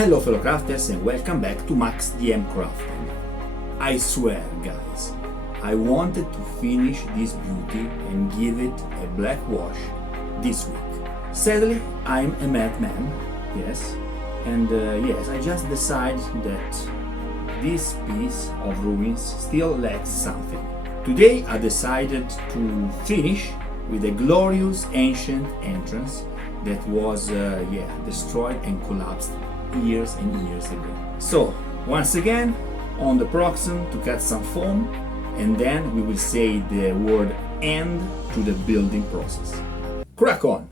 Hello fellow crafters and welcome back to maxdmcrafting. I swear guys, I wanted to finish this beauty and give it a black wash this week. Sadly, I'm a madman, yes, and yes, I just decided that this piece of ruins still lacks something. Today I decided to finish with a glorious ancient entrance that was destroyed and collapsed years and years ago. So once again on the proxen to cut some foam, and then we will say the word end to the building process. Crack on!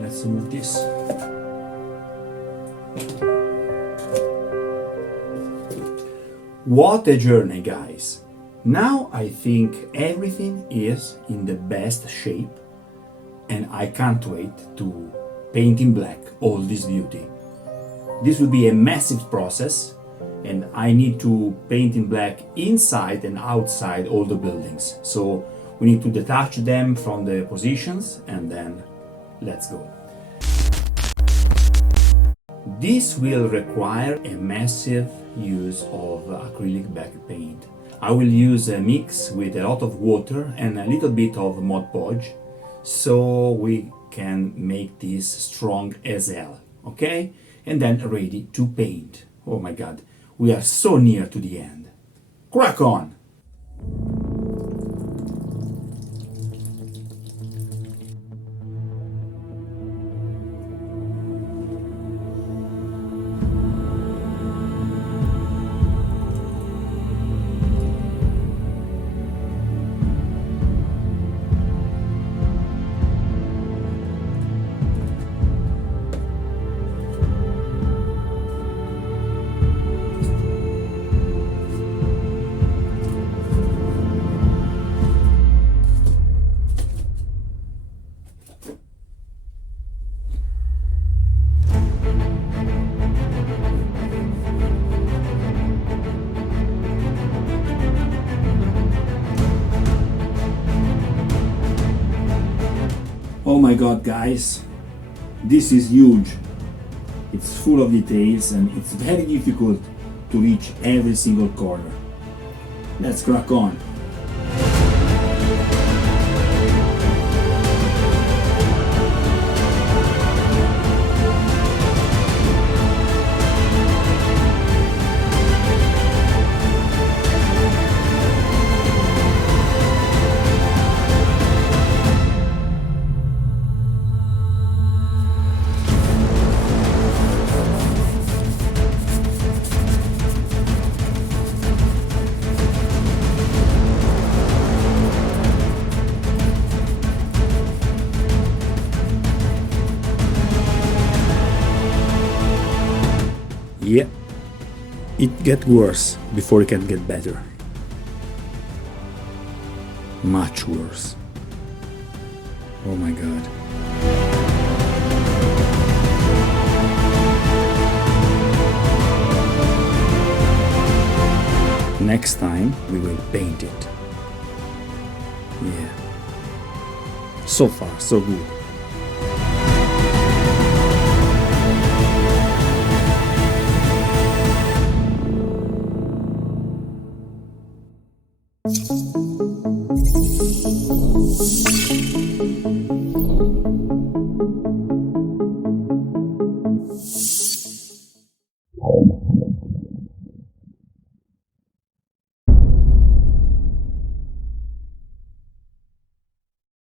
Let's remove this. What a journey, guys! Now I think everything is in the best shape and I can't wait to paint in black all this beauty. This will be a massive process and I need to paint in black inside and outside all the buildings. So we need to detach them from the positions and then let's go. This will require a massive use of acrylic back paint. I will use a mix with a lot of water and a little bit of Mod Podge so we can make this strong as hell, okay? And then ready to paint. Oh my god, we are so near to the end. Crack on! Oh my god, guys, this is huge. It's full of details and it's very difficult to reach every single corner. Let's crack on. Yeah, it gets worse before it can get better. Much worse. Oh my god. Next time we will paint it. Yeah. So far, so good.